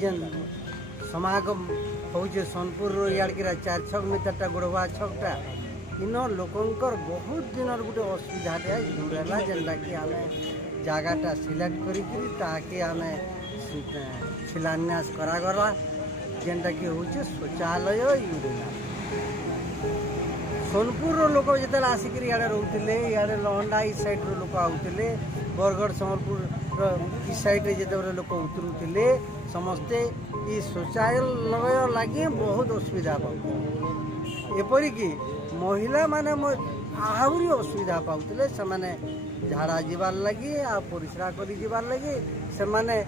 जेन समागम होचे सोनपुर याड़कीरा 4 छक मीटरटा गोड़वा छकटा इन लोकंकर बहुत दिन गोटे असुविधाटे जुड़ेला जेनटा कि आम जगटा सिलेक्ट करके आम शिलान्यास करागला जेनटा कि होचे शौचालय यूरिनाल। सोनपुर लोक जो आसिक इे रोते इे लहंडा इस साइड्र लोक आउते बरगढ़ सम्बलपुर इस साइड्रे जो लोक उतरुले समस्ते ये शौचालय लगे बहुत असुविधा पाते एपरिक महिला माने आहरी असुविधा पाते से माने झाड़ा जीवार लगी आ परिश्रा कर जीवार लगी से माने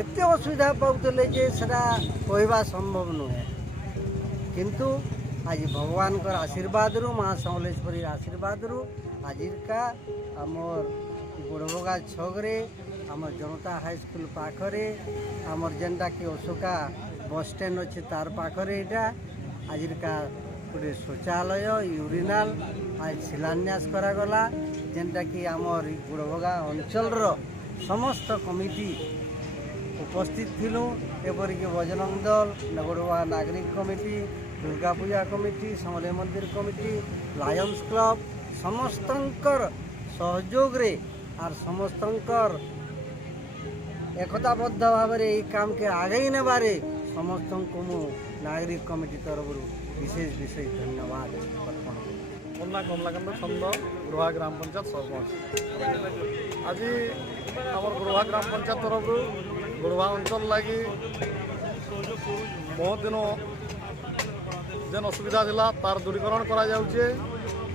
एते असुविधा पाते जे सेटा कहवा संभव नुहे किंतु आज भगवान का आशीर्वाद रु माँ समलेश्वरी आशीर्वाद रु आजिका आमर गोड़बगा छकरे आमर जनता हाईस्कल पाखरे आमर जेनटा कि अशोका बस स्टैंड अच्छे तार पाखरे यहाँ आजिका गोटे शौचालय यूरिनाल आज शिलान्यास करागला जेनटा कि आमर गोड़बगा अंचल समस्त कमिटी उपस्थित थिलु एपरिक बजरंग दल गोड़बगा नागरिक कमिटी दुर्गा पूजा कमिटी समलेई मंदिर कमिटी लायंस क्लब समस्तंकर सहयोग रे और समस्तंकर एकताबद्ध भाव में ये काम के आगे नेबारे समस्त को मु नागरिक कमिटी तरफ विशेष विशेष धन्यवाद अर्पण कन्या कमलाकांत छंद गुड़वा ग्राम पंचायत सरपंच आज आम गुड़वा ग्राम पंचायत तरफ गुड़वा अंचल लगी बहुत दिन जेन असुविधा थिला तार दूरीकरण करा जाउछे।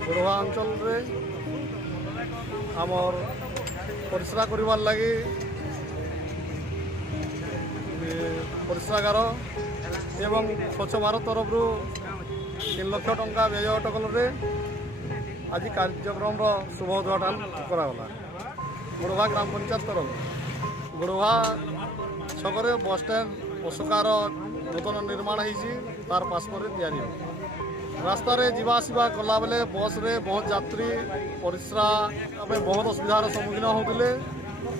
गुड़वा अंचल रे आमर परिश्रा करिवार लगी परिश्रागार एवं स्वच्छ भारत तरफ 3 लाख टंका व्यय अटकल आज कार्यक्रम शुभ उद्घाटन करागला। गुड़वा ग्राम पंचायत तरफ गुड़वा छकरे बस स्टैंड अशोकार नूतन निर्माण होती तार पार्श्वर तैयारी रास्ता जावासवा कला बेले बस रे बहुत यात्री परिश्रा बहुत असुविधार सम्मुखीन होते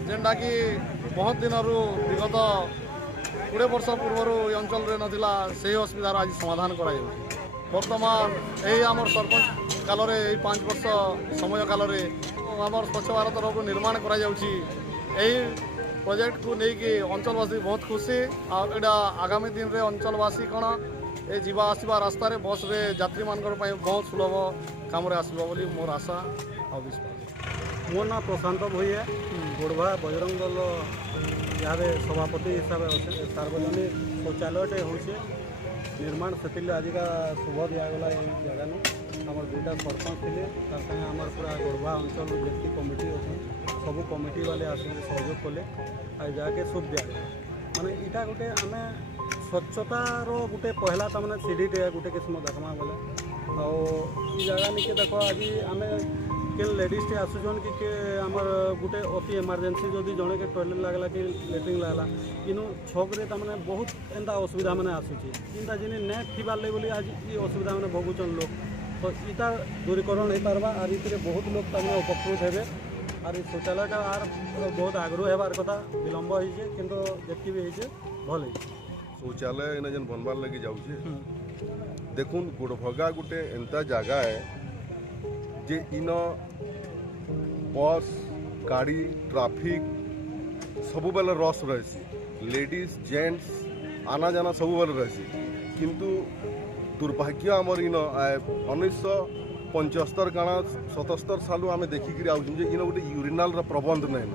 जेनटा कि बहुत दिन विगत 20 वर्ष पूर्व अंचल नाला से असुविधार आज समाधान कर बर्तमान यही आम सरपंच काल 5 वर्ष समय काल आम स्वच्छ भारत तरफ निर्माण कर प्रोजेक्ट को लेकिन अंचलवासी बहुत खुशी आटा आगामी दिन में अंचलवासी कौन ये जीवा आसवा रास्तार बस रे यात्री मान बहुत सुलभ कम आसो मोर आशा और विश्वास। मो ना प्रशांत भैया गोड़वा बजरंग दल यहाँ सभापति हिसाब से सार्वजनिक शौचालयटे हो निर्माण से आजिका शुभ दिगला ये जगह आम 2टा सरपंच थे तार संगे आम पूरा गोड़वा अंचल जी कमिटी अच्छे सब कमिटी वाले आसिक सहयोग कले आ जाके शुभ दिया माने इटा गोटे आम स्वच्छतार गोटे पहला तमाने सीढ़ीटे गोटे किस्म देखमा बोले जगह निके देख आज आम के लेडीजटे आसुन कि आमर गोटे अति इमरजेंसी जदि जड़े के टॉयलेट लगला कि लेट्रिन लगला इनु छकरे तमाने बहुत एंता असुविधा मैंने आसूची जिनता जिन ने थीबार लगे बोली आज ये असुविधा मैंने भोगुचन लोग तो इटा दूरीकरण हो पार्बा आर इतने बहुत लोग तमाने उपकृत हेबे और शौचालय का आर बहुत आग्रह हेबार कथा विलम्ब होइछे किंतु जेति भी होइछे भल शौचालय इन जेन बनबार लगी जाऊे देखुन गोड़भगा गोटे एंता जगह है जे इन बस गाड़ी ट्राफिक सब बेले रस रही लेडीज जेंट्स आना जाना सब बेले रही किंतु दुर्भाग्य आमर इन 1975 काना 77 सालू आम देखिक आउे इन गोटे यूरिनाल प्रबंध नहीं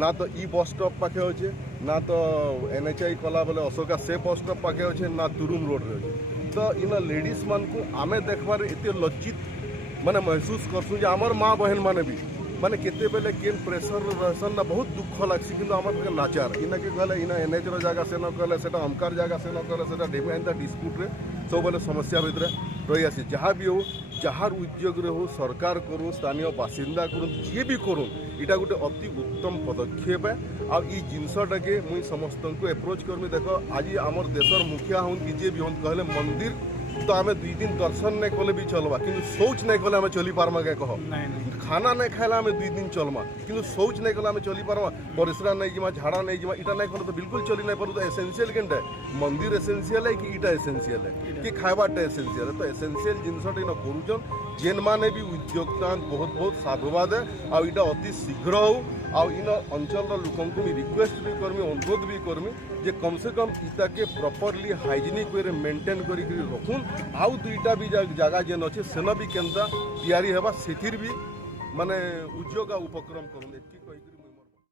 ना तो ई बस स्टॉप पाखे अच्छे ना तो NHI कला बेले अशोका से बस स्टॉप पाखे अच्छे ना तुरुम रोड रे अच्छे तो इन लेडीज मान को आमे देखबार एते लज्जित माने महसूस करसु जे आमर माँ बहन माने भी माने केते बेले केन प्रेशर रहसन ना बहुत दुख लागसी किंतु आमर के नाचार इना के कहले इना NH रो जगह से न कहले सेटा हमकार जगह से न कहले सेटा डिफेंस डिस्प्यूट रे सब बेले समस्या भितर रही आसी जहाँ भी हो जार उद्योग रे हो सरकार करूँ स्थानीय बासिंदा करूँ जी भी करूँ इटा गोटे अति उत्तम पदक्षेप है आ जिनसटा मुई समस्त को एप्रोच करमी देख आज आमर देशर मुखिया हूँ कि जी भी हूँ कहले मंदिर तो आम 2 दिन दर्शन नहीं कले भी चलवा कि शौच नहीं कले आम चली पार्मा क्या कह खाना नहीं खाला आम 2 दिन चलमा कि शौच नहीं कले आम चली पार्मा परिश्रा नहीं जिमा झाड़ा नहीं जिमा इटा नहीं कले तो बिल्कुल चली नहीं पारू। तो एसेंशियल केनटा मंदिर एसेंशियल है कि इटा एसेंशियल है कि खावाटा एसेंशियल है। तो एसेंशियल जिनसटा इन करूचन जेन माने भी उद्योक्ता बहुत बहुत साधुवाद है आ इटा अति शीघ्र हो आ इन अंचल लोक रिक्वेस्ट भी करमी अनुरोध भी करमी जे कम से कम इटा के प्रॉपरली हाइजीनिक वे मेंटेन करी रखुन आउ 2टा भी जगह जेन अच्छे सेन भी केनता तैयारी हेबा सेथिर भी माने उद्योग उपक्रम करूँ।